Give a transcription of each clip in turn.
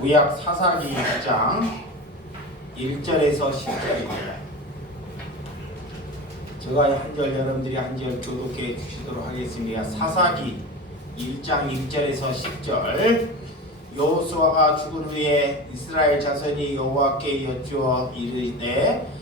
구약 사사기 1장 1절에서 10절입니다. 제가 한 절 여러분들이 한 절 교독해 주시도록 하겠습니다. 사사기 1장 1절에서 10절. 여호수아가 죽은 후에 이스라엘 자손이 여호와께 여쭈어 이르되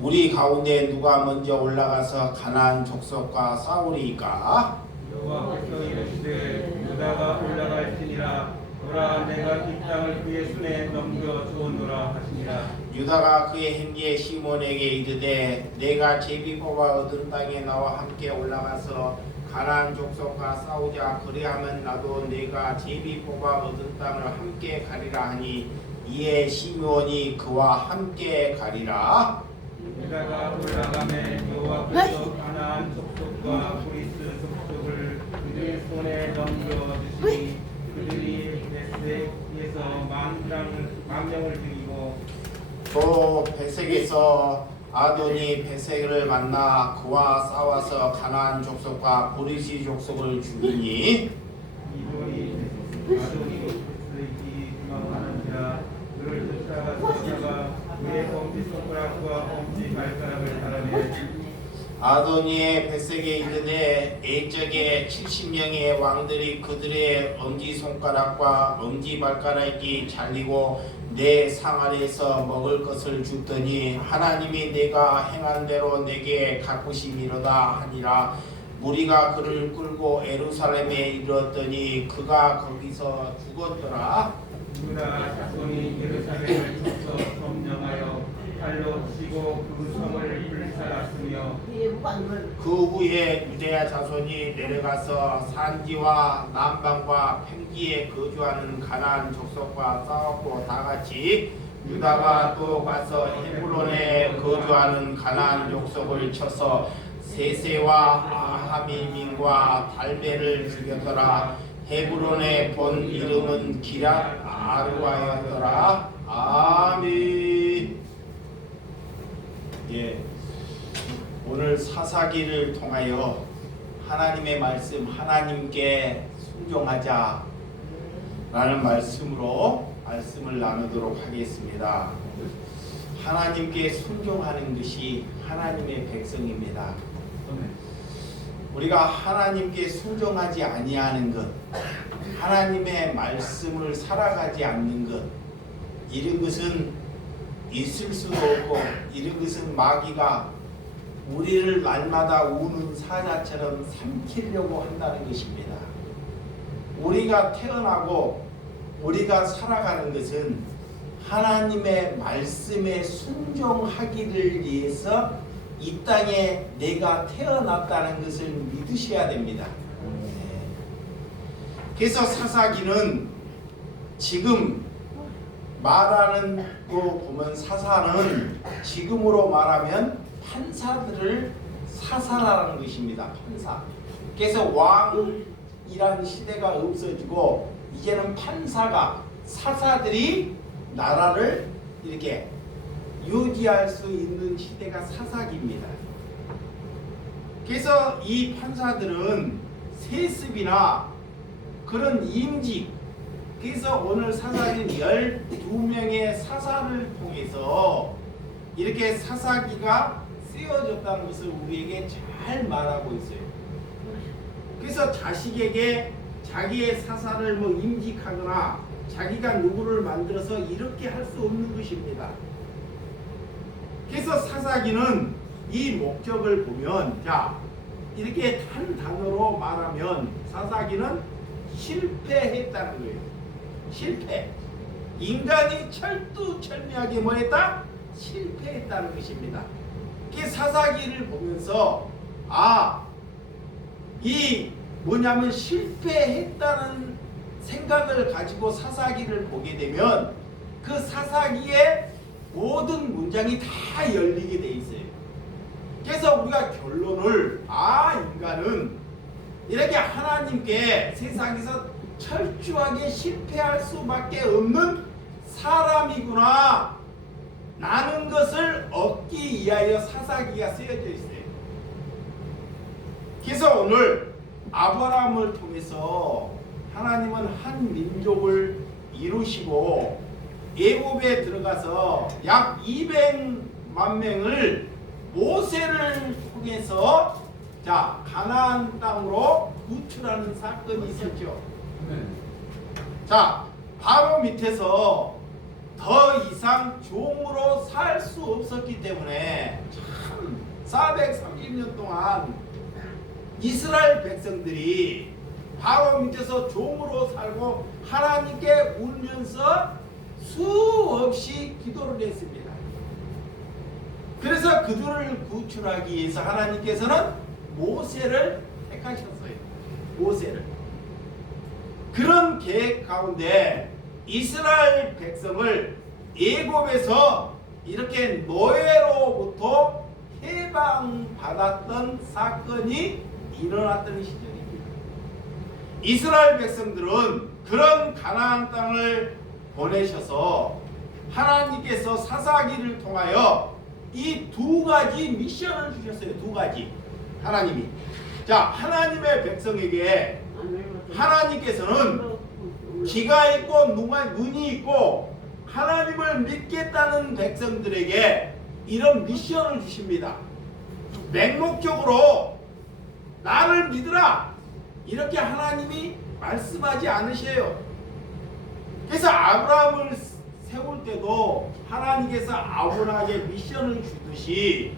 우리 가운데 누가 먼저 올라가서 가나안 족속과 싸우리이까? 여호와께서 이르시되 유다가 올라갈지니라. 보라, 내가 이 땅을 그의 손에 넘겨 주었노라 하시니라. 유다가 그의 형제 시몬에게 이르되 내가 제비 뽑아 얻은 땅에 나와 함께 올라가서 가나안 족속과 싸우자. 그리하면 나도 내가 제비 뽑아 얻은 땅을 함께 가리라 하니 이에 시몬이 그와 함께 가리라. 유다가 올라가매 여호와께서 가나안 족속과 브리스 족속을 그들 손에 넘겨 주시니 그들이 베색에서 만 명을 죽이고 또 베색에서 아도니 베색을 만나 그와 싸워서 가나안 족속과 브리스 족속을 죽이니 이돌이 아도니 베색이 도망하는지라. 그를 쫓아가 그의 엄지 손가락과 엄지 발가락을 자르매 아도니의 뱃색에 이르되 애적에 70명의 왕들이 그들의 엄지손가락과 엄지발가락이 잘리고 내 상 아래에서 먹을 것을 줬더니 하나님이 내가 행한 대로 내게 갚으심이로다 하니라. 무리가 그를 끌고 예루살렘에 이르렀더니 그가 거기서 죽었더라. 유다 자손이 예루살렘을 쳐서 점령하여 칼로 치고 그 성을 불살랐으며 그 후에 유대야 자손이 내려가서 산지와 남방과 평지에 거주하는 가나안 족속과 싸웠고 다같이 유다가 또 가서 헤브론에 거주하는 가나안 족속을 쳐서 세세와 아하미민과 달베를 죽였더라. 헤브론의 본 이름은 기랏 아르바였더라. 아멘. 예, 오늘 사사기를 통하여 하나님의 말씀, 하나님께 순종하자 라는 말씀으로 말씀을 나누도록 하겠습니다. 하나님께 순종하는 것이 하나님의 백성입니다. 우리가 하나님께 순종하지 아니하는 것, 하나님의 말씀을 살아가지 않는 것, 이런 것은 있을 수도 없고 이런 것은 마귀가 우리를 날마다 우는 사자처럼 삼키려고 한다는 것입니다. 우리가 태어나고 우리가 살아가는 것은 하나님의 말씀에 순종하기를 위해서 이 땅에 내가 태어났다는 것을 믿으셔야 됩니다. 그래서 사사기는 지금 말하는 거 보면 사사는 지금으로 말하면 판사들을 사살하는 것입니다. 판사. 그래서 왕이라는 시대가 없어지고 이제는 판사가 사사들이 나라를 이렇게 유지할 수 있는 시대가 사사기입니다. 그래서 이 판사들은 세습이나 그런 임직, 그래서 오늘 사사기는 12명의 사사를 통해서 이렇게 사사기가 쓰여졌다는 것을 우리에게 잘 말하고 있어요. 그래서 자식에게 자기의 사사를 임직하거나 자기가 누구를 만들어서 이렇게 할 수 없는 것입니다. 그래서 사사기는 이 목적을 보면, 자, 이렇게 한 단어로 말하면 사사기는 실패했다는 거예요. 실패. 인간이 철두철미하게 뭐했다? 실패했다는 것입니다. 그 사사기를 보면서 이 뭐냐면 실패했다는 생각을 가지고 사사기를 보게 되면 그 사사기의 모든 문장이 다 열리게 돼 있어요. 그래서 우리가 결론을 인간은 이렇게 하나님께 세상에서 철저하게 실패할 수밖에 없는 사람이구나 라는 것을 얻기 위하여 사사기가 쓰여져 있어요. 그래서 오늘 아브라함을 통해서 하나님은 한 민족을 이루시고 애굽에 들어가서 약 200만 명을 모세를 통해서 자 가나안 땅으로 구출하는 사건이 있었죠. 자 바로 밑에서 더 이상 종으로 살 수 없었기 때문에 참 430년 동안 이스라엘 백성들이 바로 밑에서 종으로 살고 하나님께 울면서 수없이 기도를 했습니다. 그래서 그들을 구출하기 위해서 하나님께서는 모세를 택하셨어요. 모세를. 그런 계획 가운데 이스라엘 백성을 애굽에서 이렇게 노예로부터 해방받았던 사건이 일어났던 시절입니다. 이스라엘 백성들은 그런 가나안 땅을 보내셔서 하나님께서 사사기를 통하여 이 두 가지 미션을 주셨어요. 두 가지. 하나님이. 자, 하나님의 백성에게 하나님께서는 귀가 있고 눈이 있고 하나님을 믿겠다는 백성들에게 이런 미션을 주십니다. 맹목적으로 나를 믿으라 이렇게 하나님이 말씀하지 않으셔요. 그래서 아브라함을 세울 때도 하나님께서 아브라함에게 미션을 주듯이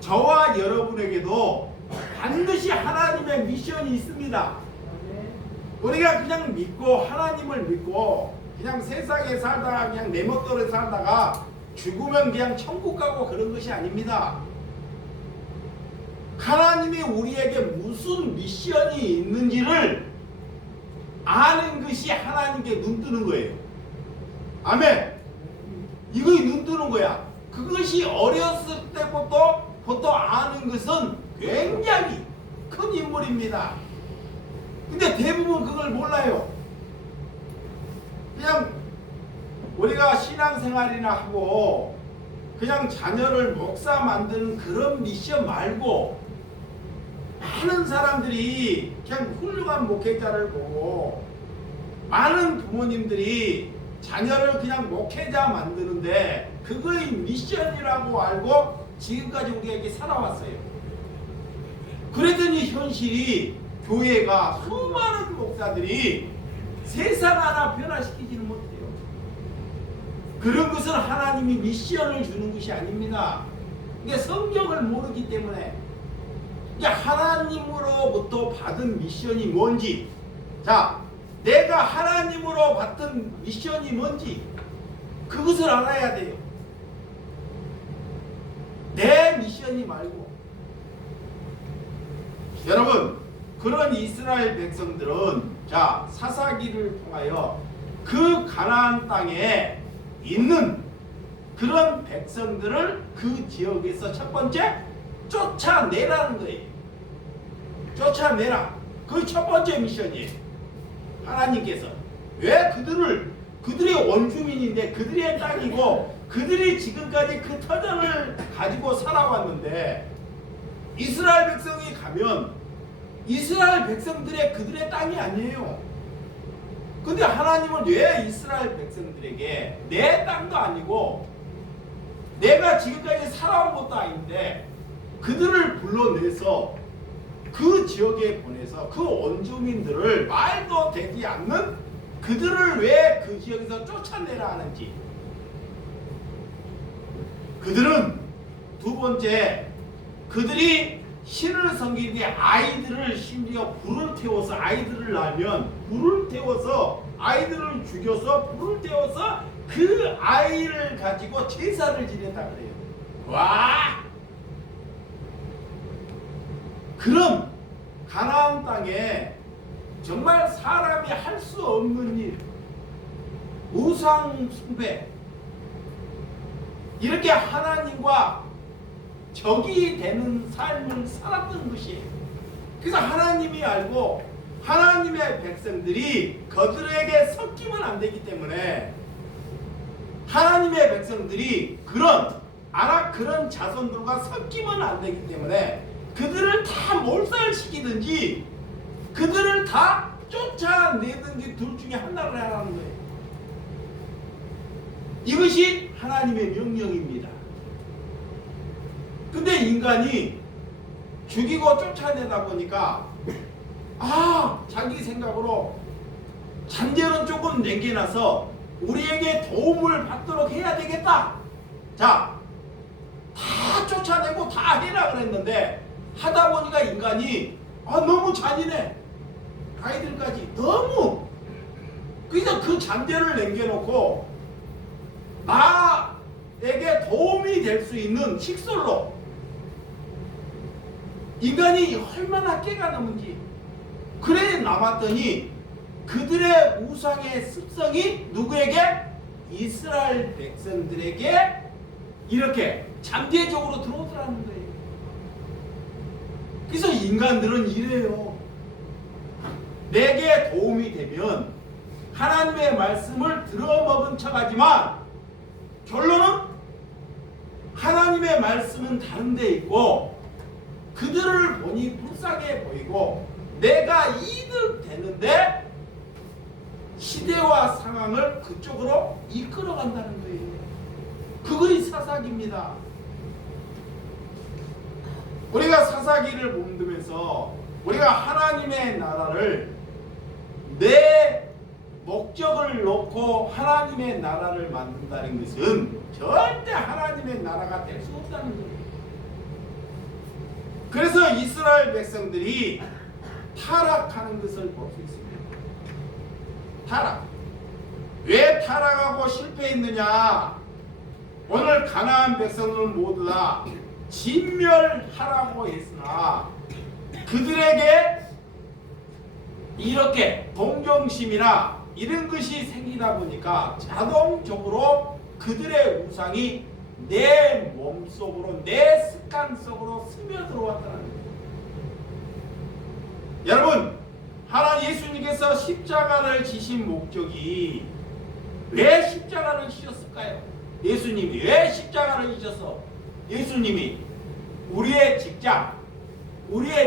저와 여러분에게도 반드시 하나님의 미션이 있습니다. 우리가 그냥 믿고 하나님을 믿고 그냥 세상에 살다가 그냥 내 멋대로 살다가 죽으면 그냥 천국 가고 그런 것이 아닙니다. 하나님이 우리에게 무슨 미션이 있는지를 아는 것이 하나님께 눈 뜨는 거예요. 아멘. 이거 눈 뜨는 거야. 그것이 어렸을 때부터 아는 것은 굉장히 큰 인물입니다. 근데 대부분 그걸 몰라요. 그냥 우리가 신앙생활이나 하고 그냥 자녀를 목사 만드는 그런 미션 말고 많은 사람들이 그냥 훌륭한 목회자를 보고 많은 부모님들이 자녀를 그냥 목회자 만드는데 그거의 미션이라고 알고 지금까지 우리에게 살아왔어요. 그랬더니 현실이 교회가 수많은 목사들이 세상 하나 변화시키지는 못해요. 그런 것은 하나님이 미션을 주는 것이 아닙니다. 이게 성경을 모르기 때문에 이게 하나님으로부터 받은 미션이 뭔지, 자, 내가 하나님으로 받은 미션이 뭔지 그것을 알아야 돼요. 내 미션이 말고. 여러분, 그런 이스라엘 백성들은 자 사사기를 통하여 그 가나안 땅에 있는 그런 백성들을 그 지역에서 첫 번째 쫓아내라는 거예요. 쫓아내라. 그 첫 번째 미션이에요. 하나님께서 왜 그들이 원주민인데 그들의 땅이고 그들이 지금까지 그 터전을 가지고 살아왔는데 이스라엘 백성이 가면 이스라엘 백성들의 그들의 땅이 아니에요. 근데 하나님은 왜 이스라엘 백성들에게 내 땅도 아니고 내가 지금까지 살아온 것도 아닌데 그들을 불러내서 그 지역에 보내서 그 원주민들을 말도 되지 않는 그들을 왜 그 지역에서 쫓아내라 하는지. 그들은 두 번째 그들이 신을 섬기는데 아이들을 심지어 불을 태워서 아이들을 낳으면 불을 태워서 아이들을 죽여서 불을 태워서 그 아이를 가지고 제사를 지냈다 그래요. 와! 그럼 가나안 땅에 정말 사람이 할 수 없는 일, 우상 숭배, 이렇게 하나님과 적이 되는 삶을 살았던 것이에요. 그래서 하나님이 알고 하나님의 백성들이 그들에게 섞이면 안 되기 때문에 하나님의 백성들이 그런 자손들과 섞이면 안 되기 때문에 그들을 다 몰살시키든지 그들을 다 쫓아내든지 둘 중에 하나를 하라는 거예요. 이것이 하나님의 명령입니다. 근데 인간이 죽이고 쫓아내다 보니까 자기 생각으로 잔재는 조금 남겨놔서 우리에게 도움을 받도록 해야 되겠다. 자, 다 쫓아내고 다 해라 그랬는데 하다 보니까 인간이 너무 잔인해. 아이들까지 너무. 그래서 그 잔재를 남겨놓고 나에게 도움이 될 수 있는 식솔로 인간이 얼마나 깨가 넘은지. 그래 남았더니 그들의 우상의 습성이 누구에게? 이스라엘 백성들에게 이렇게 잠재적으로 들어오더라는 거예요. 그래서 인간들은 이래요. 내게 도움이 되면 하나님의 말씀을 들어먹은 척하지만 결론은 하나님의 말씀은 다른 데 있고 그들을 보니 불쌍해 보이고 내가 이득되는데 시대와 상황을 그쪽으로 이끌어 간다는 거예요. 그것이 사사기입니다. 우리가 사사기를 보면서 우리가 하나님의 나라를 내 목적을 놓고 하나님의 나라를 만든다는 것은 절대 하나님의 나라가 될 수 없다는 거예요. 그래서 이스라엘 백성들이 타락하는 것을 볼 수 있습니다. 타락. 왜 타락하고 실패했느냐? 오늘 가나안 백성은 모두 다 진멸하라고 했으나 그들에게 이렇게 동정심이나 이런 것이 생기다 보니까 자동적으로 그들의 우상이 내 몸속으로 내 습관 속으로 스며들어왔다는 거예요. 여러분, 하나님 예수님께서 십자가를 지신 목적이 왜 십자가를 지셨을까요? 예수님이 왜 십자가를 지셨어? 예수님이 우리의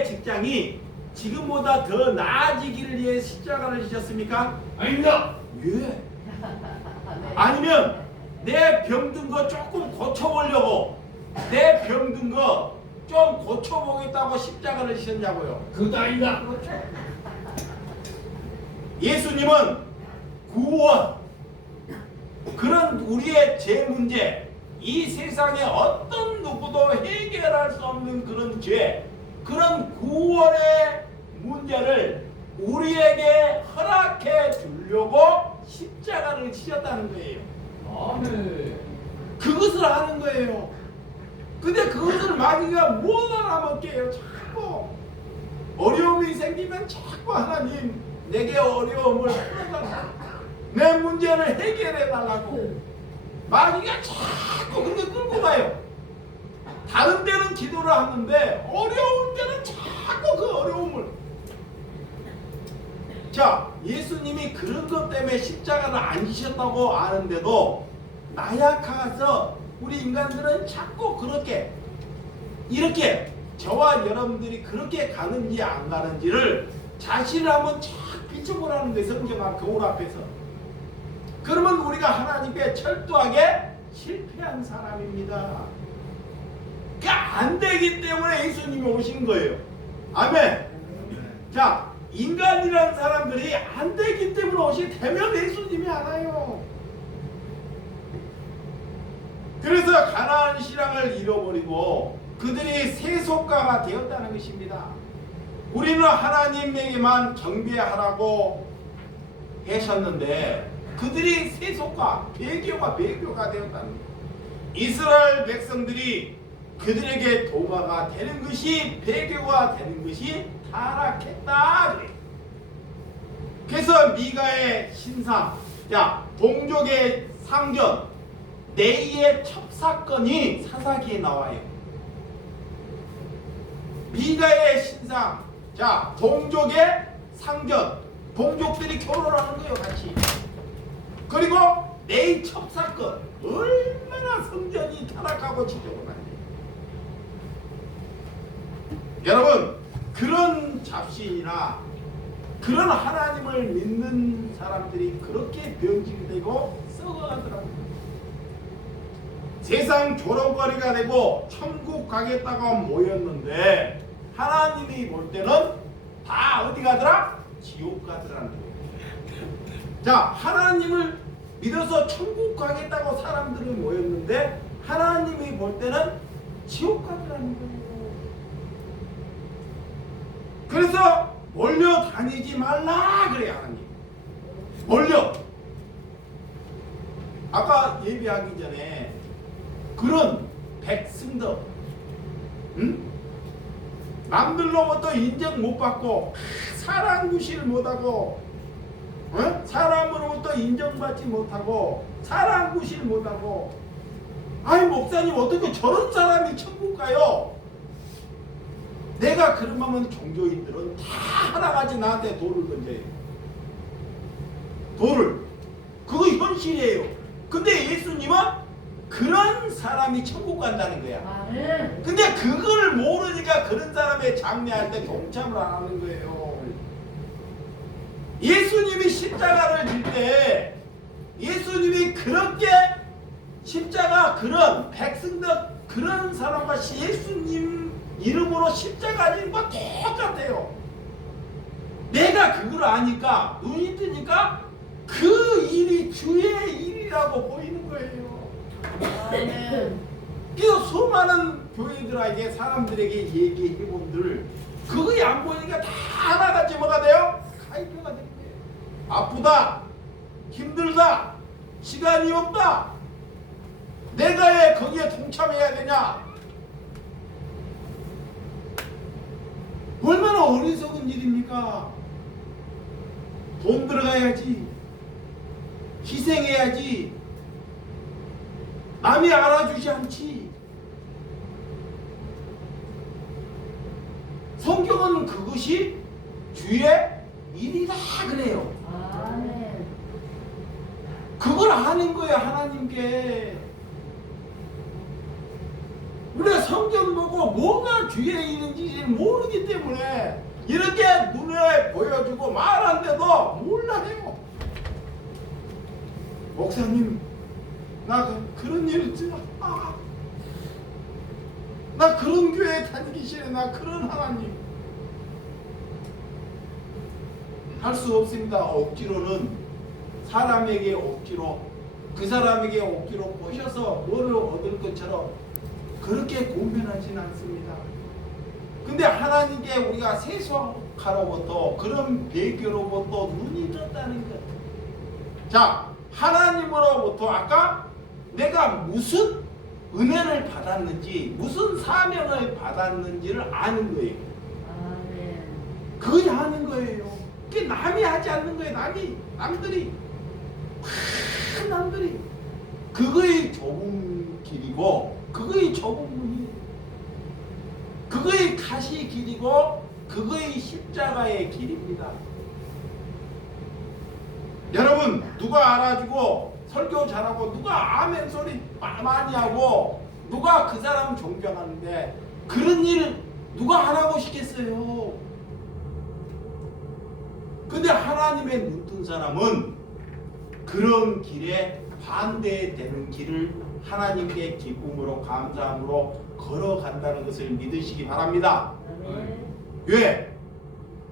직장이 지금보다 더 나아지기를 위해 십자가를 지셨습니까? 아닙니다. 왜? 아니면 내 병든 거 조금 고쳐보려고 내 병든 거 좀 고쳐보겠다고 십자가를 지셨냐고요? 그것도 아니다. 그렇죠. 예수님은 구원, 그런 우리의 죄 문제, 이 세상에 어떤 누구도 해결할 수 없는 그런 죄, 그런 구원의 문제를 우리에게 허락해 주려고 십자가를 지셨다는 거예요. 아멘. 그것을 하는 거예요. 근데 그것을 마귀가 못 알아먹게요. 자꾸 어려움이 생기면 자꾸 하나님 내게 어려움을 풀어달라, 내 문제를 해결해 달라고 마귀가 자꾸 근데 끌고 가요. 다른 데는 기도를 하는데 어려울 때는 자꾸 그 어려움을. 자, 예수님이 그런 것 때문에 십자가를 안 지셨다고 아는데도 나약해서 우리 인간들은 자꾸 그렇게 이렇게 저와 여러분들이 그렇게 가는지 안 가는지를 자신을 한번 착 비춰보라는 거예요. 성경과 거울 앞에서. 그러면 우리가 하나님께 철저하게 실패한 사람입니다. 그러니까 안 되기 때문에 예수님이 오신 거예요. 아멘. 자, 인간이라는 사람들이 안 되기 때문에 오시 되면 예수님이 안 와요. 그래서 가나안 신앙을 잃어버리고 그들이 세속가가 되었다는 것입니다. 우리는 하나님에게만 경배하라고 하셨는데 그들이 세속가, 배교가 되었다는 거예요. 이스라엘 백성들이 그들에게 도마가 되는 것이, 배교가 되는 것이 타락했다. 그래서 미가의 신상, 자, 동족의 상전, 네이의 첩사건이 사사기에 나와요. 미가의 신상, 자, 동족의 상전, 동족들이 결혼하는 거예요, 같이. 그리고 네이 첩사건, 얼마나 성전이 타락하고 지저분한데. 여러분, 그런 잡신이나 그런 하나님을 믿는 사람들이 그렇게 변질되고 썩어가더라고요. 세상 조롱거리가 되고 천국 가겠다고 모였는데 하나님이 볼 때는 다 어디 가더라? 지옥 가더라는 거예요. 자, 하나님을 믿어서 천국 가겠다고 사람들이 모였는데 하나님이 볼 때는 지옥 가더라는 거예요. 그래서 몰려다니지 말라 그래요. 하나님 몰려. 아까 예배하기 전에 그런 백승덕, 응? 남들로부터 인정 못 받고 사랑 구실 못하고, 응? 사람으로부터 인정받지 못하고 사랑 구실 못하고, 아이 목사님 어떻게 저런 사람이 천국 가요? 내가 그러면 종교인들은 다 하나같이 나한테 돌을 던져요. 돌을. 그거 현실이에요. 근데 예수님은 그런 사람이 천국 간다는 거야. 근데 그걸 모르니까 그런 사람의 장례할 때 동참을 안 하는 거예요. 예수님이 십자가를 질 때 예수님이 그렇게 십자가 그런 백승덕 그런 사람과 예수님 이름으로 십자가 지는 거 똑같아요. 내가 그걸 아니까 눈이 뜨니까 그 일이 주의 일이라고 보이는 거예요. 그래서 수많은 교회들에게 사람들에게 얘기해본들 그거에 안 보이니까 다 하나같이 뭐가 돼요? 가입표가 되는 거예요. 아프다, 힘들다, 시간이 없다. 내가 왜 거기에 동참해야 되냐? 얼마나 어리석은 일입니까? 돈 들어가야지, 희생해야지, 남이 알아주지 않지. 성경은 그것이 주의 일이다 그래요. 그걸 아는 거예요. 하나님께. 우리가 성경 보고 뭐가 주의 일인지 모르기 때문에 이렇게 눈에 보여주고 말하는데도 몰라요. 목사님, 나 그런 일 있지. 나 그런 교회 다니기 싫어. 나 그런 하나님 할 수 없습니다. 억지로는 사람에게 억지로 그 사람에게 억지로 꼬셔서 뭐를 얻을 것처럼 그렇게 공변하진 않습니다. 근데 하나님께 우리가 세속화로부터 그런 배교로부터 눈이 떴다는 것. 자, 하나님으로부터 아까 내가 무슨 은혜를 받았는지 무슨 사명을 받았는지를 아는 거예요. 그걸 아는 거예요. 그게 남이 하지 않는 거예요. 남들이 그거의 좁은 길이고 그거의 좁은 문이 그거의 가시 길이고 그거의 십자가의 길입니다. 여러분, 누가 알아주고 설교 잘하고 누가 아멘 소리 많이 하고 누가 그 사람 존경하는데 그런 일을 누가 안 하고 싶겠어요? 근데 하나님의 눈뜬 사람은 그런 길에 반대되는 길을 하나님께 기쁨으로 감사함으로 걸어간다는 것을 믿으시기 바랍니다. 왜?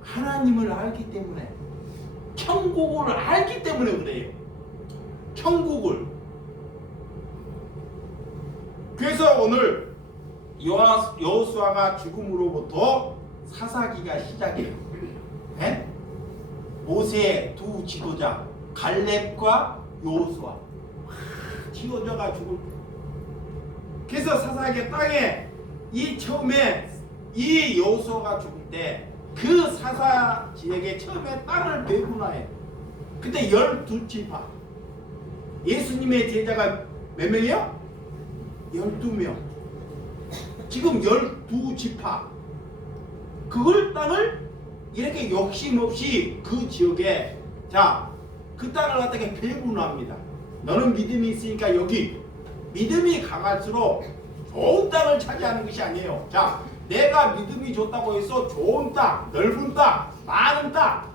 하나님을 알기 때문에, 천국을 알기 때문에 그래요. 천국을. 그래서 오늘 여호수아가 죽음으로부터 사사기가 시작해요. 네? 모세의 두 지도자 갈렙과 여호수아 지도자가 죽을. 그래서 사사기 땅에 이 처음에 이 여호수아가 죽을 때 그 사사 지역에 처음에 땅을 배분하여 그때 12지파 예수님의 제자가 몇 명이요? 12명. 지금 12지파 그걸 땅을 이렇게 욕심 없이 그 지역에 자, 그 땅을 갖다가 배분합니다. 너는 믿음이 있으니까 여기. 믿음이 강할수록 좋은 땅을 차지하는 것이 아니에요. 자, 내가 믿음이 좋다고 해서 좋은 땅, 넓은 땅, 많은 땅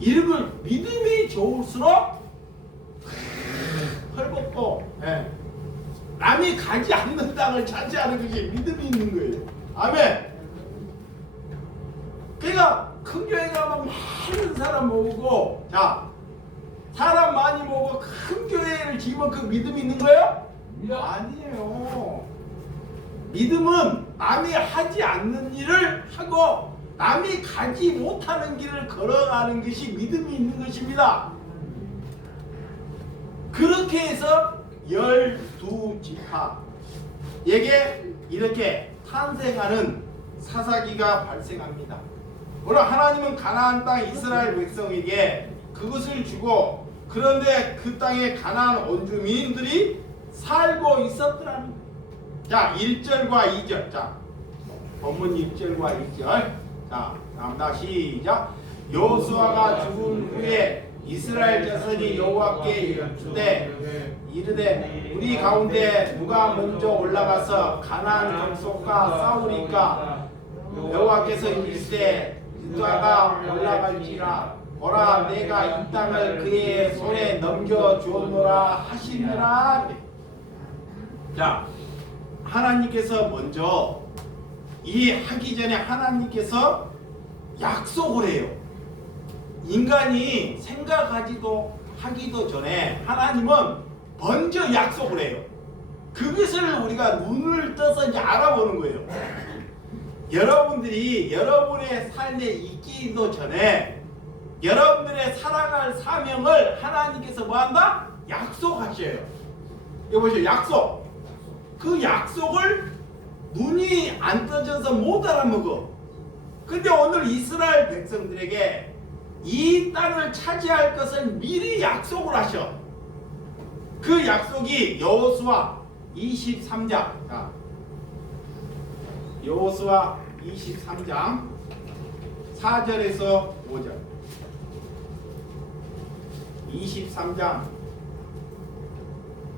이름을 믿음이 좋을수록 헐벗고 남이 가지 않는 땅을 차지하는 것이 믿음이 있는 거예요. 아멘. 그러니까 큰 교회 가면 많은 사람 모으고, 자, 사람 많이 모으고 큰 교회를 지으면 그 믿음이 있는 거예요? 아니에요. 믿음은 남이 하지 않는 일을 하고 남이 가지 못하는 길을 걸어가는 것이 믿음이 있는 것입니다. 그렇게 해서 12지파에게 이렇게 탄생하는 사사기가 발생합니다. 물론 하나님은 가나안 땅 이스라엘 백성에게 그것을 주고, 그런데 그 땅에 가나안 원주민들이 살고 있었더라는 거예요. 자, 1절과 2절. 자, 본문 1절과 2절. 자, 다음 시작. 여호수아가 죽은 후에 이스라엘 자손이 여호와께 이르되 우리 가운데 누가 먼저 올라가서 가나안 족속과 싸우리까? 여호와께서 이르시되 여호수아가 올라갈지라. 보라, 내가 이 땅을 그의 손에 넘겨주었노라 하시니라. 자, 하나님께서 먼저 이 하기 전에 하나님께서 약속을 해요. 인간이 생각하기도 하기도 전에 하나님은 먼저 약속을 해요. 그것을 우리가 눈을 떠서 이제 알아보는 거예요. 여러분들이 여러분의 삶에 있기도 전에 여러분들의 살아갈 사명을 하나님께서 뭐한다? 약속하셔요. 이거 보세요. 약속. 그 약속을 눈이 안 떠져서 못 알아먹어. 근데 오늘 이스라엘 백성들에게 이 땅을 차지할 것을 미리 약속을 하셔. 그 약속이 여호수아 23장. 자, 여호수아 23장 4절에서 5절. 23장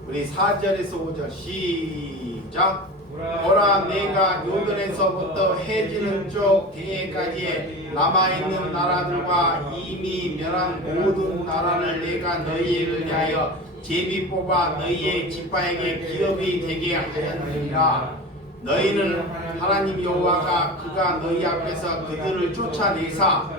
우리 4절에서 5절 시작. 보라, 내가 요단에서부터 해지는 쪽 대해까지 남아있는 나라들과 이미 멸한 모든 나라를 내가 너희를 위하여 제비 뽑아 너희의 지파에게 기업이 되게 하였느니라. 너희는 하나님 여호와가 그가 너희 앞에서 그들을 쫓아내사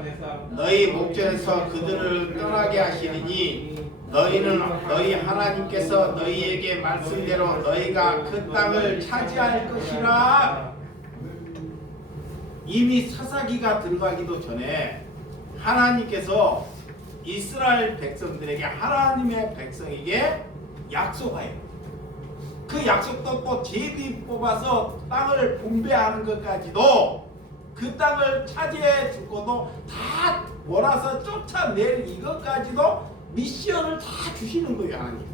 너희 목전에서 그들을 떠나게 하시리니 너희는 너희 하나님께서 너희에게 말씀대로 너희가 그 땅을 차지할 것이라. 이미 사사기가 들어가기도 전에 하나님께서 이스라엘 백성들에게, 하나님의 백성에게 약속해요. 그 약속도 또 제비 뽑아서 땅을 분배하는 것까지도, 그 땅을 차지해 줄 것도 다 몰아서 쫓아낼 이것까지도 미션을 다 주시는 거예요, 하나님.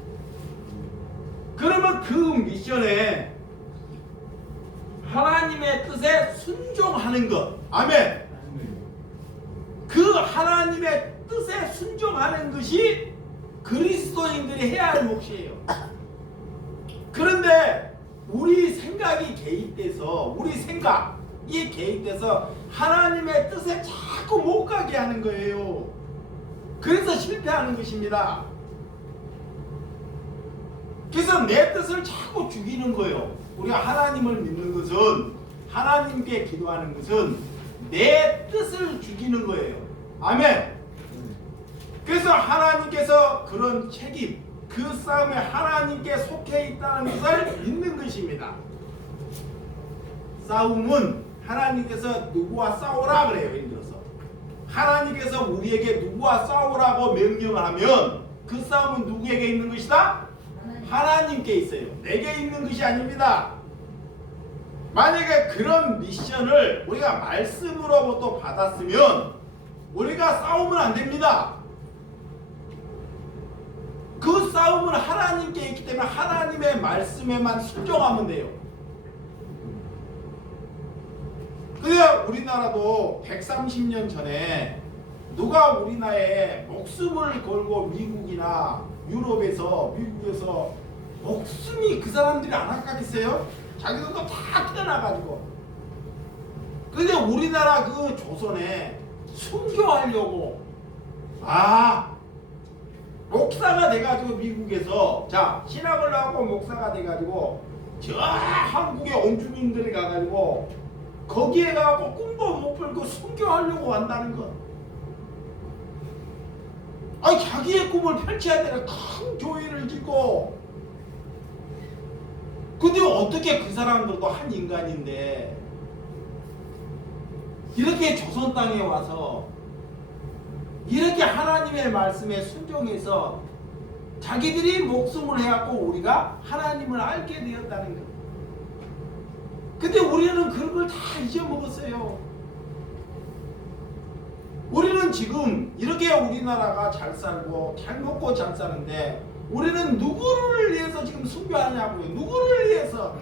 그러면 그 미션에 하나님의 뜻에 순종하는 것. 아멘. 그 하나님의 뜻에 순종하는 것이 그리스도인들이 해야 할 몫이에요. 그런데 우리 생각이 개입돼서, 우리 생각이 개입돼서 하나님의 뜻에 자꾸 못 가게 하는 거예요. 그래서 실패하는 것입니다. 그래서 내 뜻을 자꾸 죽이는 거예요. 우리가 하나님을 믿는 것은, 하나님께 기도하는 것은 내 뜻을 죽이는 거예요. 아멘. 그래서 하나님께서 그런 책임, 그 싸움에 하나님께 속해 있다는 것을 믿는 것입니다. 싸움은 하나님께서 누구와 싸우라 그래요. 예를 들어서 하나님께서 우리에게 누구와 싸우라고 명령을 하면 그 싸움은 누구에게 있는 것이다? 하나님께 있어요. 내게 있는 것이 아닙니다. 만약에 그런 미션을 우리가 말씀으로부터 받았으면 우리가 싸우면 안 됩니다. 그 싸움은 하나님께 있기 때문에 하나님의 말씀에만 순종하면 돼요. 근데 우리나라도 130년 전에 누가 우리나라에 목숨을 걸고 미국이나 유럽에서, 미국에서 목숨이 그 사람들이 안 아깝겠어요? 자기들도 다 태어나가지고. 근데 우리나라 그 조선에 순교하려고 목사가 돼가지고 미국에서, 자, 신학을 나오고 목사가 돼가지고 저 한국의 원주민들이 가가지고 거기에 가고 꿈도 못 풀고 순교하려고 한다는 것. 아니 자기의 꿈을 펼쳐야 되는 큰 교회를 짓고, 근데 어떻게 그 사람들도 한 인간인데 이렇게 조선 땅에 와서 이렇게 하나님의 말씀에 순종해서 자기들이 목숨을 해갖고 우리가 하나님을 알게 되었다는 것. 근데 우리는 그런 걸 다 잊어먹었어요. 우리는 지금 이렇게 우리나라가 잘 살고 잘 먹고 잘 사는데 우리는 누구를 위해서 지금 숭배하냐고요. 누구를 위해서.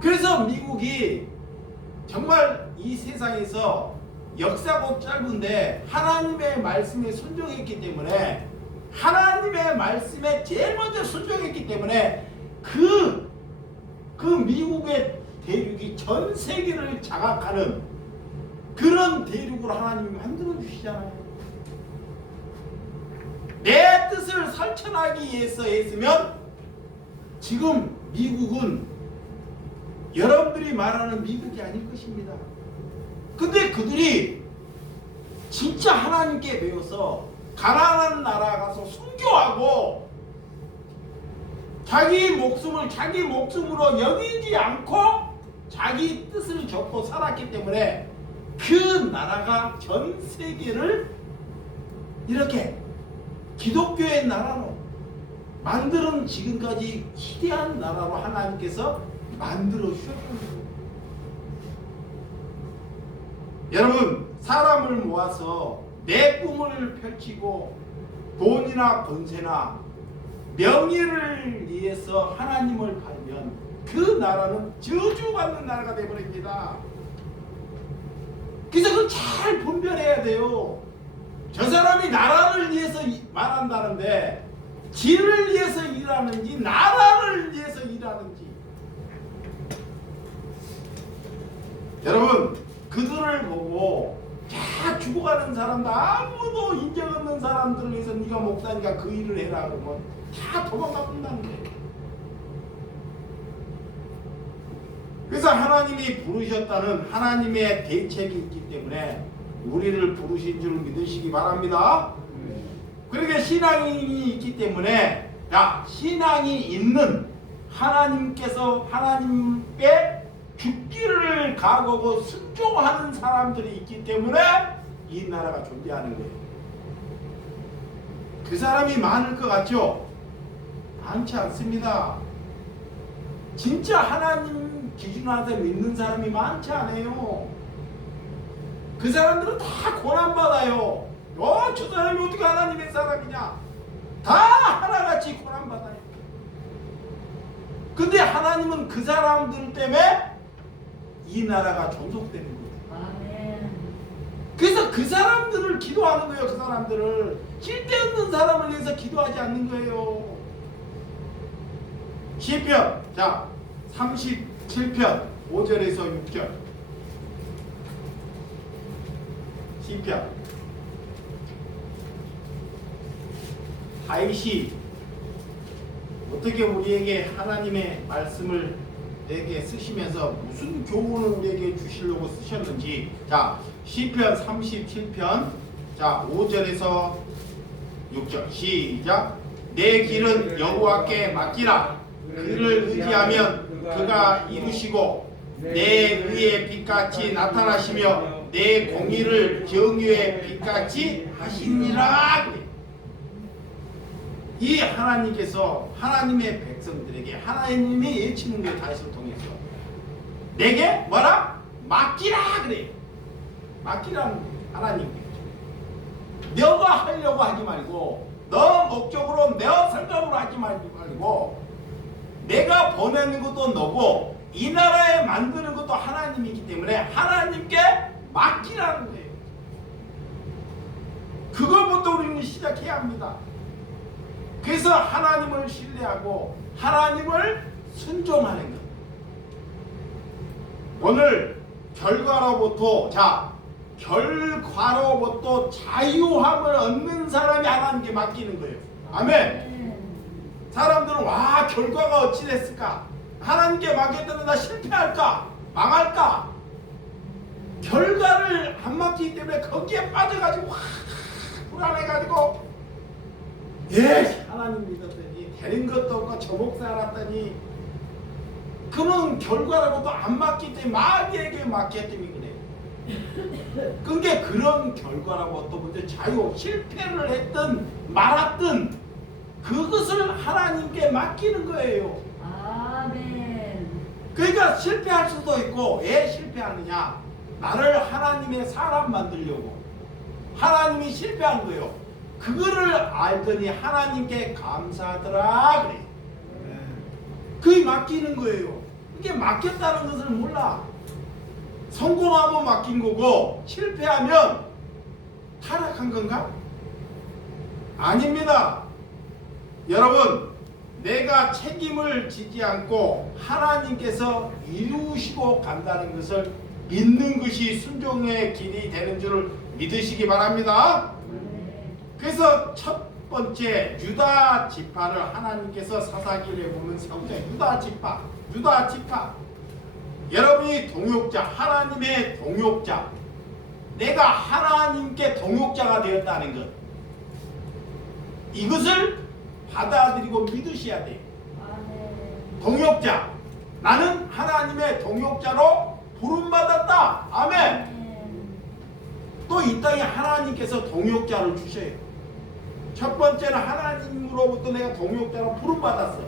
그래서 미국이 정말 이 세상에서 역사고 짧은데 하나님의 말씀에 순종했기 때문에, 하나님의 말씀에 제일 먼저 순종했기 때문에 그 미국의 대륙이 전 세계를 장악하는 그런 대륙으로 하나님이 만들어 주시잖아요. 내 뜻을 실천하기 위해서 했으면 지금 미국은 여러분들이 말하는 미국이 아닐 것입니다. 근데 그들이 진짜 하나님께 배워서 가난한 나라 가서 순교하고 자기 목숨을 자기 목숨으로 여기지 않고 자기 뜻을 접고 살았기 때문에 그 나라가 전 세계를 이렇게 기독교의 나라로 만드는 지금까지 기대한 나라로 하나님께서 만들어 주셨습니다. 여러분, 사람을 모아서 내 꿈을 펼치고 돈이나 권세나 명예를 위해서 하나님을 팔면 그 나라는 저주받는 나라가 되어버립니다. 그래서 그걸 잘 분별해야 돼요. 저 사람이 나라를 위해서 말한다는데 지를 위해서 일하는지 나라를 위해서 일하는지. 여러분, 그들을 보고 다 죽어가는 사람들, 아무도 인정 없는 사람들을 위해서 네가 목사니까 그 일을 해라 그러면 다 도망가 본다는 거예요. 그래서 하나님이 부르셨다는 하나님의 대책이 있기 때문에 우리를 부르신 줄 믿으시기 바랍니다. 그러니까 신앙이 있기 때문에, 신앙이 있는 하나님께서 하나님께 죽기를 각오하고 순종하는 사람들이 있기 때문에 이 나라가 존재하는 거예요. 그 사람이 많을 것 같죠? 많지 않습니다. 진짜 하나님 기준한테 믿는 사람이 많지 않아요. 그 사람들은 다 고난받아요. 저 사람이 어떻게 하나님의 사람이냐? 다 하나같이 고난받아요. 근데 하나님은 그 사람들 때문에 이 나라가 존속되는 거예요. 아멘. 그래서 그 사람들을 기도하는 거예요. 그 사람들을 쓸데없는 사람을 위해서 기도하지 않는 거예요. 시편 37편 5절에서 6절. 시편. 다윗이 어떻게 우리에게 하나님의 말씀을 내게 쓰시면서 무슨 교훈을 우리에게 주시려고 쓰셨는지. 시편 37편 5절에서 6절 시작. 내 길은 여호와께 맡기라. 그를 의지하면 그가 이루시고 내 의의 빛같이 나타나시며 내 공의를 정의의 빛같이 하시니라. 이 하나님께서 하나님의 백성들에게 하나님이 예치는 거예요. 다윗을 통해서 내게 뭐라? 맡기라 그래. 맡기라는 거예요. 하나님. 너가 하려고 하지 말고, 너 목적으로 내 생각으로 하지 말고, 내가 보내는 것도 너고 이 나라에 만드는 것도 하나님이기 때문에 하나님께 맡기라는 거예요. 그것부터 우리는 시작해야 합니다. 그래서 하나님을 신뢰하고 하나님을 순종하는 것. 오늘 결과로부터 자유함을 얻는 사람이 하나님께 맡기는 거예요. 아멘. 사람들은 와 결과가 어찌 됐을까? 하나님께 맡겼더니 나 실패할까? 망할까? 결과를 안 맡기기 때문에 거기에 빠져가지고 와 불안해가지고 하나님 믿었더니 되는 것도 없고 저 목사 알았더니 그는 결과라고도 안 맡기 때문에 마귀에게 맡겼기 때문에 그래. 그게 그런 결과라고 또 먼저 실패를 했든 말았든 그것을 하나님께 맡기는 거예요. 아멘. 그러니까 실패할 수도 있고 왜 실패하느냐? 나를 하나님의 사람 만들려고 하나님이 실패한 거예요. 그거를 알더니 하나님께 감사하더라 그래. 그게 맡기는 거예요. 이게 맡겼다는 것을 몰라. 성공하면 맡긴 거고 실패하면 타락한 건가? 아닙니다. 여러분, 내가 책임을 지지 않고 하나님께서 이루시고 간다는 것을 믿는 것이 순종의 길이 되는 줄을 믿으시기 바랍니다. 그래서 첫 번째 유다 지파를 하나님께서 사사기를 보면 세우자. 유다 지파. 여러분이 동역자, 하나님의 동역자, 내가 하나님께 동역자가 되었다는 것, 이것을 받아들이고 믿으셔야 돼요. 동역자, 나는 하나님의 동역자로 부름받았다. 아멘. 또 이 땅에 하나님께서 동역자를 주셔요. 첫 번째는 하나님으로부터 내가 동역자로 부름받았어.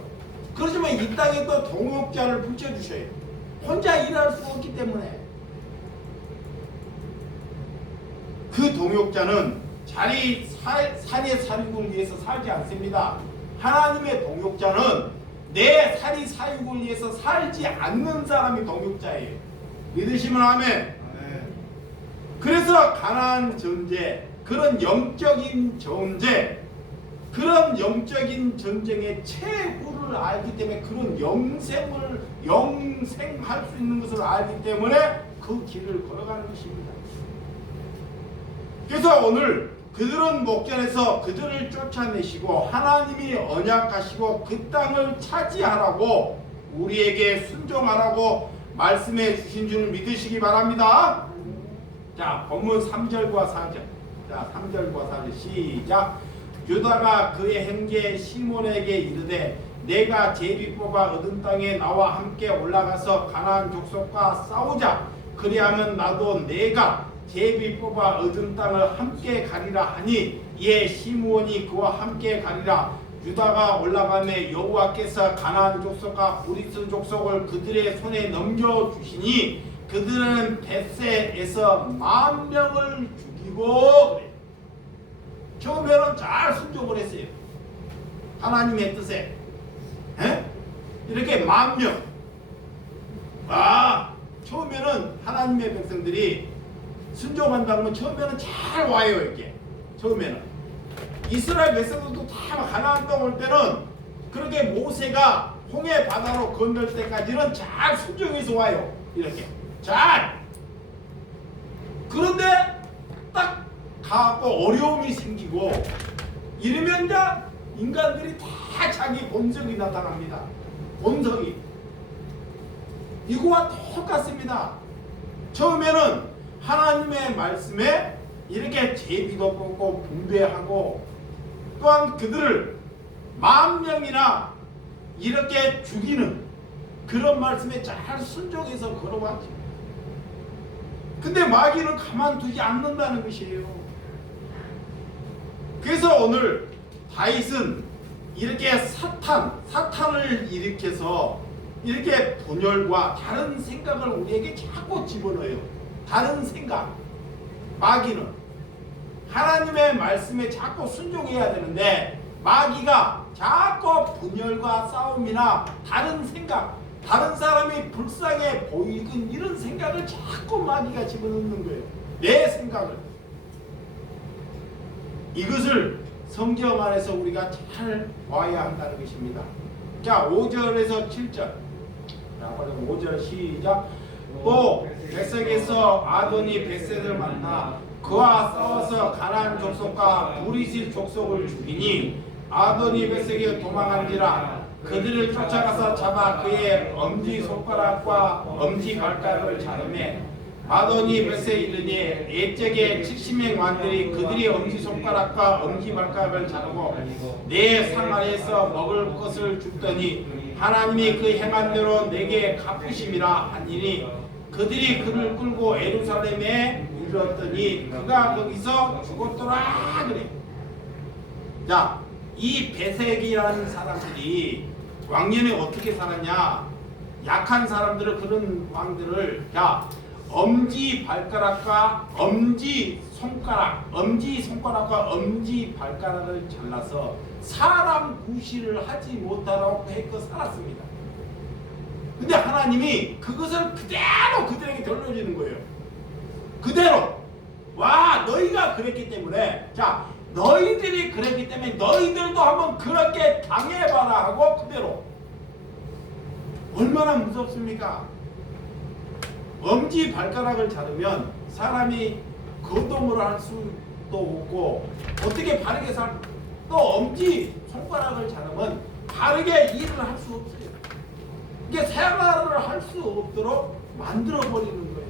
그렇지만 이 땅에 또 동역자를 붙여주셔요. 혼자 일할 수 없기 때문에. 그 동역자는 산의 사육을 위해서 살지 않습니다. 하나님의 동역자는 내 산의 사육을 위해서 살지 않는 사람이 동역자예요. 믿으시면 아멘. 그래서 가나안 전제, 그런 영적인 전쟁, 그런 영적인 전쟁의 최후를 알기 때문에 그런 영생할 수 있는 것을 알기 때문에 그 길을 걸어가는 것입니다. 그래서 오늘 그들은 목전에서 그들을 쫓아내시고 하나님이 언약하시고 그 땅을 차지하라고 우리에게 순종하라고 말씀해 주신 줄 믿으시기 바랍니다. 자, 본문 3절과 4절. 자, 3절과 4절 시작. 유다가 그의 형제 시몬에게 이르되 내가 제비 뽑아 얻은 땅에 나와 함께 올라가서 가나안 족속과 싸우자. 그리하면 나도 내가 제비 뽑아 얻은 땅을 함께 가리라 하니 이에 시므온이 그와 함께 가리라. 유다가 올라가매 여호와께서 가나안 족속과 브리스 족속을 그들의 손에 넘겨주시니 그들은 벳세에서 10,000명을 죽이고 그래. 처음에는 잘 순종을 했어요. 하나님의 뜻에. 이렇게 10,000명. 처음에는 하나님의 백성들이 순종한다면 처음에는 잘 와요. 이게 처음에는 이스라엘 백성들도 다 가나안 땅 올 때는 그렇게 모세가 홍해 바다로 건널 때까지는 잘 순종해서 와요. 이렇게 잘. 그런데 딱 가고 어려움이 생기고 이러면 이제 인간들이 다 자기 본성이 나타납니다. 본성이 이거와 똑같습니다. 처음에는 하나님의 말씀에 이렇게 제비도 뽑고 분배하고 또한 그들을 10,000명이나 이렇게 죽이는 그런 말씀에 잘 순종해서 걸어왔죠. 근데 마귀는 가만두지 않는다는 것이에요. 그래서 오늘 다윗은 이렇게 사탄을 일으켜서 이렇게 분열과 다른 생각을 우리에게 자꾸 집어넣어요. 다른 생각. 마귀는 하나님의 말씀에 자꾸 순종해야 되는데 마귀가 자꾸 분열과 싸움이나 다른 생각, 다른 사람이 불쌍해 보이건 이런 생각을 자꾸 마귀가 집어넣는 거예요. 내 생각을. 이것을 성경 안에서 우리가 잘 봐야 한다는 것입니다. 자, 5절에서 7절. 자, 5절 시작. 또 벳sek에서 아도니 벳셋을 만나 그와 싸워서 가나안 족속과 브리스 족속을 죽이니 아도니 벳에게 도망한지라 그들을 쫓아가서 잡아 그의 엄지 손가락과 엄지 발가락을 자르매 아도니 벳에 이르니 옛적에 70명 왕들이 그들이 엄지 손가락과 엄지 발가락을 자르고 내 상 아래에서 먹을 것을 줍더니 하나님이 그 행한 대로 내게 갚으심이라 하니니 그들이 그를 끌고 예루살렘에 이르렀더니 그가 거기서 죽었더라 그래. 자, 이 베색이라는 사람들이 왕년에 어떻게 살았냐? 약한 사람들을 그런 왕들을 자 엄지 발가락과 엄지 손가락과 엄지 발가락을 잘라서 사람 구실을 하지 못하라고 해서 살았습니다. 근데 하나님이 그것을 그대로 그들에게 돌려주는 거예요. 그대로. 와, 너희가 그랬기 때문에 자 너희들이 그랬기 때문에 너희들도 한번 그렇게 당해봐라 하고 그대로. 얼마나 무섭습니까? 엄지 발가락을 자르면 사람이 거동을 할 수도 없고 어떻게 바르게 또 엄지 손가락을 자르면 바르게 일을 할 수 없어요. 이게 생활을 할 수 없도록 만들어 버리는 거예요.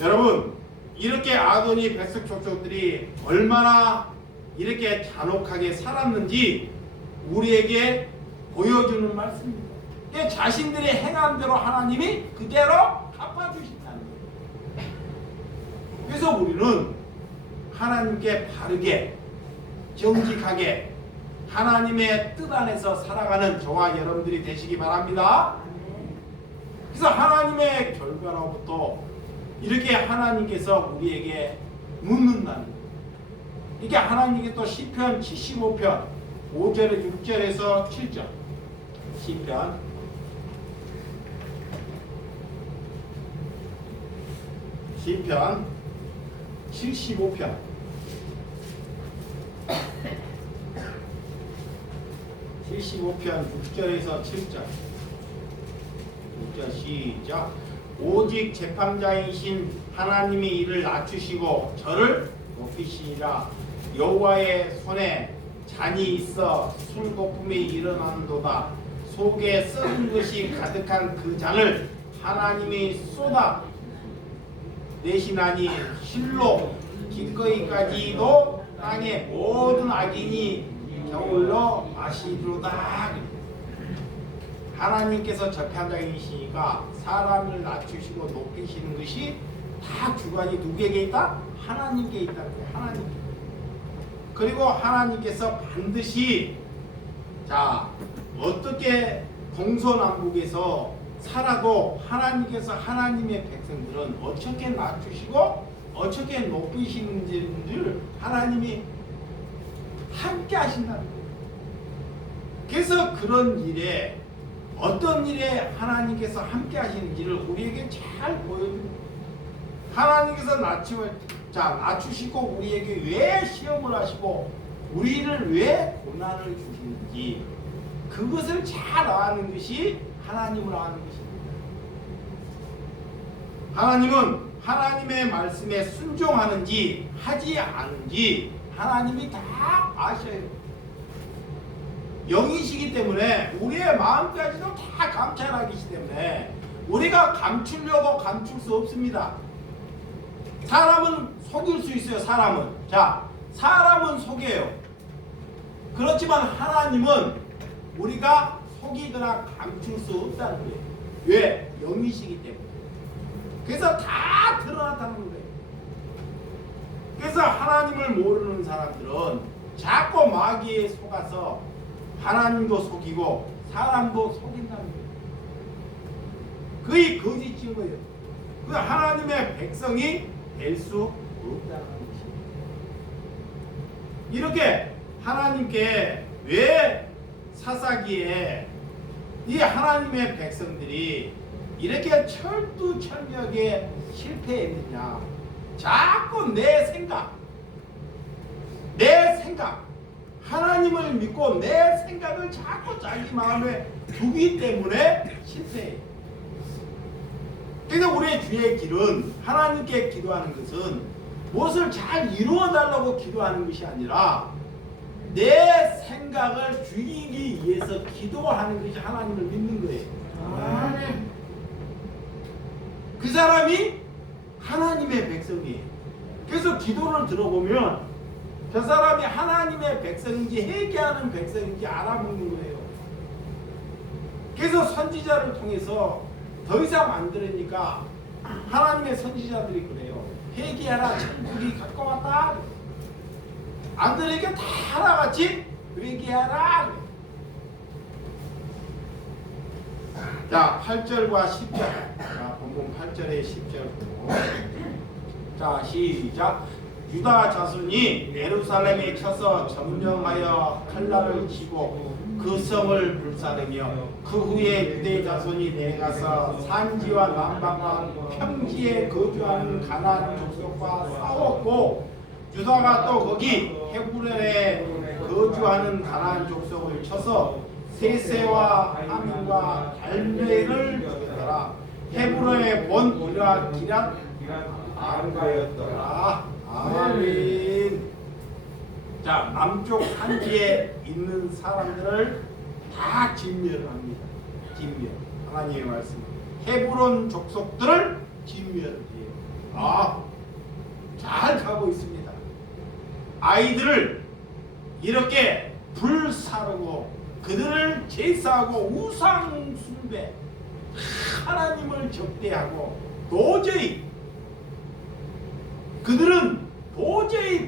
여러분, 이렇게 아도니 백석 족속들이 얼마나 이렇게 잔혹하게 살았는지 우리에게 보여주는 말씀입니다. 자신들이 행한 대로 하나님이 그대로 갚아주신다는 거예요. 그래서 우리는 하나님께 바르게 정직하게 하나님의 뜻 안에서 살아가는 저와 여러분들이 되시기 바랍니다. 그래서 하나님의 결과로부터 이렇게 하나님께서 우리에게 묻는다는 거예요. 이게 하나님께 또 시편 75편 5절에 6절에서 7절 시편 75편 6절에서 7절 6절 시작. 오직 재판장이신 하나님이 이를 낮추시고 저를 높이시니라. 여호와의 손에 잔이 있어 술거품이 일어나는도다. 속에 썩은 것이 가득한 그 잔을 하나님이 쏟아 내시나니 실로 기꺼이까지도 땅의 모든 악인이 겨울로 마시리로다. 하나님께서 재판장이시니까 사람을 낮추시고 높이시는 것이 다 주관이 누구에게 있다? 하나님께 있다. 하나님. 그리고 하나님께서 반드시 자 어떻게 동서남북에서 살아도 하나님께서 하나님의 백성들은 어떻게 낮추시고 어떻게 높이시는지를 하나님이 함께 하신다는 거예요. 그래서 그런 일에 어떤 일에 하나님께서 함께 하시는지를 우리에게 잘 보여줍니다. 하나님께서 낮추시고 우리에게 왜 시험을 하시고 우리를 왜 고난을 주시는지 그것을 잘 아는 것이 하나님을 아는 것입니다. 하나님은 하나님의 말씀에 순종하는지 하지 않은지 하나님이 다 아셔요. 영이시기 때문에 우리의 마음까지도 다 감찰하기 때문에 우리가 감추려고 감출 수 없습니다. 사람은 속일 수 있어요. 사람은 속여요. 그렇지만 하나님은 우리가 속이거나 감출 수 없다는 거예요. 왜? 영이시기 때문에. 그래서 다 드러났다는 거예요. 그래서 하나님을 모르는 사람들은 자꾸 마귀에 속아서 하나님도 속이고 사람도 속인다는 거예요. 그게 거짓인 거예요. 그 하나님의 백성이 될 수 없다는 것입니다. 이렇게 하나님께 왜 사사기에 이 하나님의 백성들이 이렇게 철두철미하게 실패했느냐? 자꾸 내 생각 하나님을 믿고 내 생각을 자꾸 자기 마음에 두기 때문에 실패해요. 그래서 우리의 주의 길은 하나님께 기도하는 것은 무엇을 잘 이루어 달라고 기도하는 것이 아니라 내 생각을 죽이기 위해서 기도하는 것이 하나님을 믿는 거예요. 아멘. 그 사람이 하나님의 백성이에요. 그래서 기도를 들어보면 저 사람이 하나님의 백성인지 회개하는 백성인지 알아보는 거예요. 그래서 선지자를 통해서 더 이상 안 들으니까 하나님의 선지자들이 그래요. 회개하라, 천국이 가까웠다. 안 들으니까 다 하나같이 회개하라. 자, 8절과 10절. 자, 본문 8절에 10절. 자, 시작. 유다 자손이 예루살렘에 쳐서 점령하여 칼날을 치고 그 성을 불사르며 그 후에 유대 자손이 내려가서 산지와 남방과 평지에 거주하는 가나안 족속과 싸웠고 유다가 또 거기 헤브론에 거주하는 가나안 족속을 쳐서 세세와 함과 갈멜을 죽였더라. 헤브론의 본이라 기랏 아르바였더라. 아멘. 자, 남쪽 산지에 있는 사람들을 다 진멸합니다. 진멸. 하나님의 말씀. 헤브론 족속들을 진멸해요. 잘 가고 있습니다. 아이들을 이렇게 불사르고 그들을 제사하고 우상 숭배, 하나님을 적대하고 도저히 그들은 도저히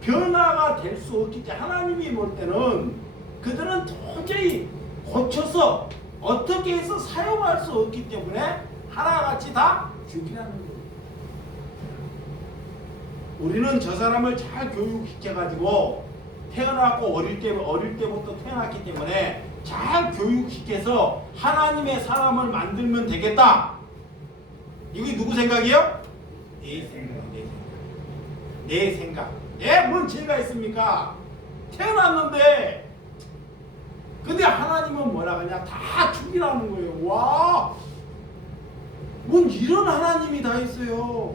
변화가 될 수 없기 때문에 하나님이 볼 때는 그들은 도저히 고쳐서 어떻게 해서 사용할 수 없기 때문에 하나같이 다 죽이라는 거예요. 우리는 저 사람을 잘 교육시켜가지고 태어나고 어릴 때부터 태어났기 때문에 잘 교육시켜서 하나님의 사람을 만들면 되겠다. 이게 누구 생각이에요? 내 생각. 내 생각. 뭔 죄가 있습니까? 태어났는데 근데 하나님은 뭐라 그러냐? 다 죽이라는 거예요. 와, 뭔 이런 하나님이 다 있어요.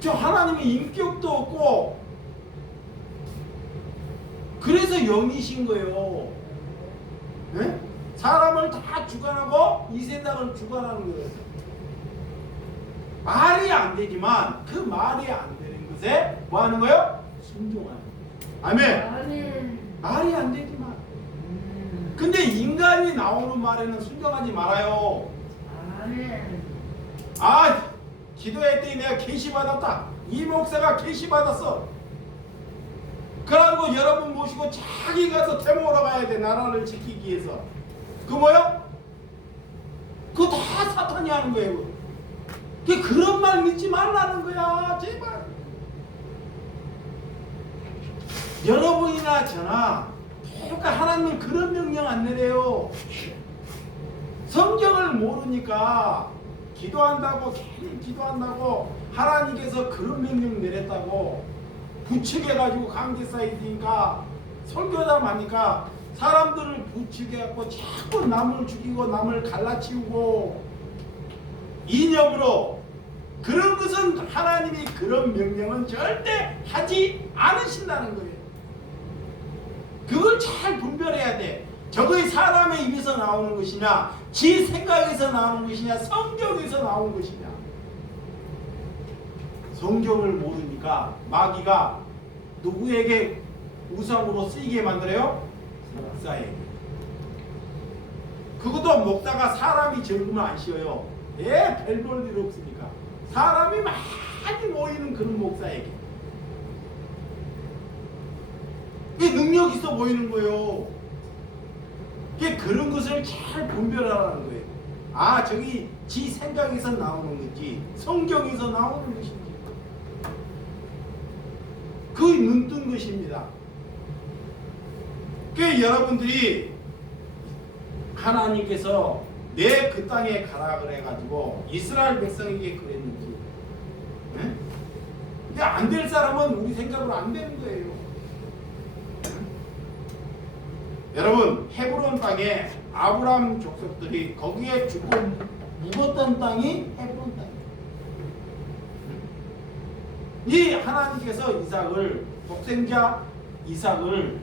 저 하나님의 인격도 없고 그래서 영이신 거예요. 네? 사람을 다 주관하고 이 세상을 주관하는 거예요. 말이 안 되지만 그 말이 안 되는 것에 뭐 하는 거예요? 순종하는 거예요. 아멘. 아멘. 말이 안 되지만 근데 인간이 나오는 말에는 순종하지 말아요. 아멘. 기도했더니 내가 계시 받았다. 이 목사가 계시 받았어. 그러고 여러분 모시고 자기 가서 태모하러 가야 돼. 나라를 지키기 위해서. 그 뭐요? 그거 다 사탄이 하는 거예요. 그런 말 믿지 말라는 거야. 제발. 여러분이나 저나 하나님은 그런 명령 안 내려요. 성경을 모르니까 기도한다고 괜히 기도한다고 하나님께서 그런 명령 내렸다고 부추겨가지고 관계 쌓이니까 설교다 하니까 사람들을 부추겨갖고 자꾸 남을 죽이고 남을 갈라치우고 이념으로 그런 것은 하나님이 그런 명령은 절대 하지 않으신다는 거예요. 그걸 잘 분별해야 돼. 저거의 사람의 입에서 나오는 것이냐 지 생각에서 나오는 것이냐 성경에서 나오는 것이냐. 성경을 모르니까 마귀가 누구에게 우상으로 쓰이게 만들어요? 목사에게. 그것도 목사가 사람이 적으면 안 쉬어요. 별 볼 일 없으니까 사람이 많이 모이는 그런 목사에게 이게 능력 있어 보이는 거예요. 이게 그런 것을 잘 분별하라는 거예요. 저기 지 생각에서 나오는 건지 성경에서 나오는 것인지 그 눈뜬 것입니다. 여러분들이 하나님께서 내 그 땅에 가라 그래가지고 이스라엘 백성에게 그랬는지 안 될 사람은 우리 생각으로 안 되는 거예요. 여러분 헤브론 땅에 아브라함 족속들이 거기에 죽고 묵었던 땅이 헤브론 땅이에요. 이 하나님께서 이삭을 독생자 이삭을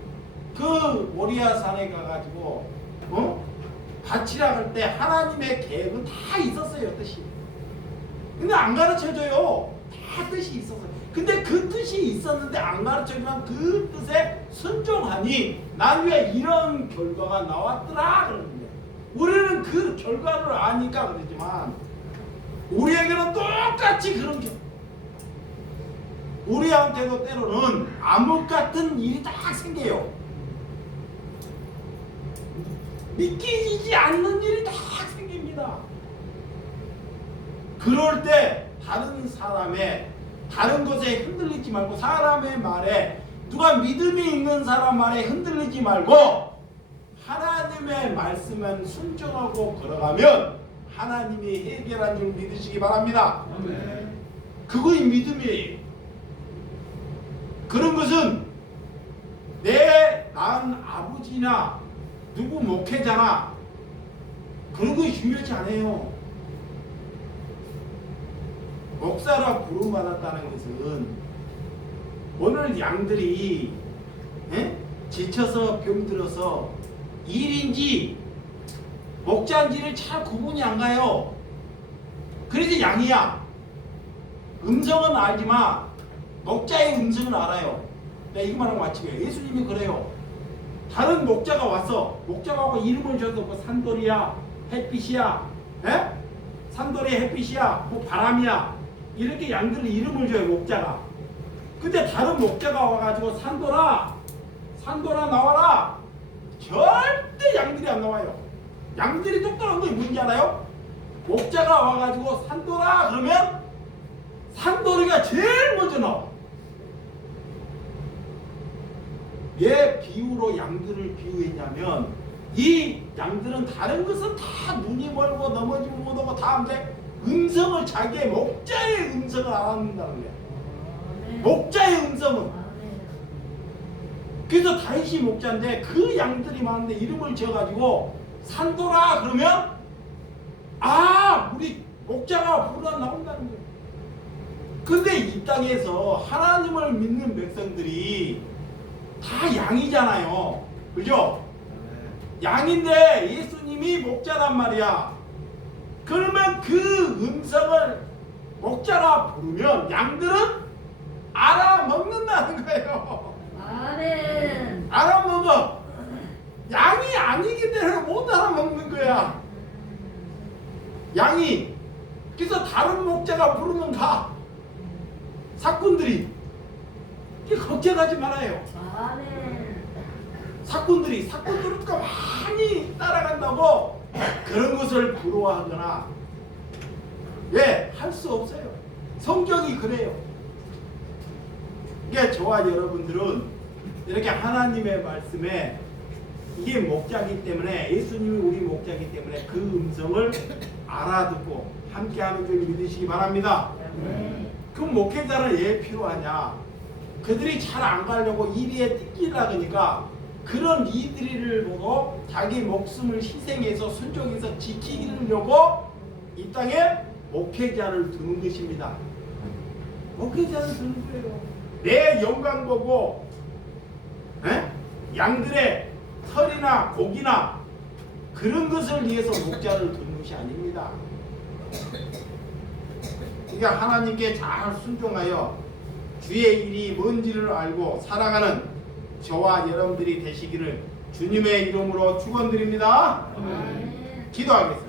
그 모리아 산에 가가지고 바치라 할 때 하나님의 계획은 다 있었어요, 뜻이. 근데 안 가르쳐줘요. 다 뜻이 있었어요. 근데 그 뜻이 있었는데 안 가르쳐주면 그 뜻에 순종하니 나중에 이런 결과가 나왔더라 그러는데, 우리는 그 결과를 아니까 그러지만 우리에게는 똑같이 그런 게, 우리한테도 때로는 암흑 같은 일이 딱 생겨요. 믿기지 않는 일이 딱 생깁니다. 그럴 때 다른 것에 흔들리지 말고, 사람의 말에, 누가 믿음이 있는 사람 말에 흔들리지 말고 하나님의 말씀은 순종하고 걸어가면 하나님이 해결한 줄 믿으시기 바랍니다. 그거이 믿음이에요. 그런 것은 내 낳은 아버지나 누구 목회자나 그런 거 중요하지 않아요. 목사라 부름받았다는 것은 오늘 양들이 지쳐서 병들어서 일인지 목자인지를 잘 구분이 안 가요. 그래서 양이야. 음성은 알지만 목자의 음성은 알아요. 내가 이거 말하고 마치게요. 예수님이 그래요. 다른 목자가 와서, 목자가 하고 이름을 줘도 뭐 산돌이야, 햇빛이야, 산돌이 햇빛이야, 뭐 바람이야, 이렇게 양들을 이름을 줘요, 목자가. 근데 다른 목자가 와가지고 산돌아 나와라, 절대 양들이 안 나와요. 양들이 똑똑한 게 뭔지 알아요? 목자가 와가지고 산돌아 그러면 산돌이가 제일 먼저 나와. 왜 비유로 양들을 비유했냐면, 이 양들은 다른 것은 다 눈이 멀고 넘어지고 못하고 다 하는데 음성을, 자기의 목자의 음성을 알아듣는다는 거야. 목자의 음성은. 그래서 다윗이 목자인데 그 양들이 많은데 이름을 지어가지고 산돌아 그러면 우리 목자가 부르다 나온다는 거야. 근데 이 땅에서 하나님을 믿는 백성들이 다 양이잖아요. 그죠? 양인데 예수님이 목자란 말이야. 그러면 그 음성을 목자가 부르면 양들은 알아먹는다는 거예요. 아멘. 알아먹어. 양이 아니기 때문에 못 알아먹는 거야. 양이. 그래서 다른 목자가 부르면 가. 사꾼들이. 걱정하지 말아요. 아멘. 사꾼들은 많이 따라간다고 그런 것을 부러워하거나 할 수 없어요. 성경이 그래요. 그러니까 저와 여러분들은 이렇게 하나님의 말씀에, 이게 목자이기 때문에, 예수님이 우리 목자이기 때문에 그 음성을 알아듣고 함께하는 줄 믿으시기 바랍니다. 그럼 목회자는 왜 필요하냐? 그들이 잘 안 가려고 이리에 띠끼라 그러니까 그런 이들을 보고 자기 목숨을 희생해서 순종해서 지키려고 이 땅에 목회자를 두는 것입니다. 목회자를 두는 거예요. 내 영광 보고 양들의 털이나 고기나 그런 것을 위해서 목자를 두는 것이 아닙니다. 그러니까 하나님께 잘 순종하여 주의 일이 뭔지를 알고 살아가는 저와 여러분들이 되시기를 주님의 이름으로 축원드립니다. 기도하겠습니다.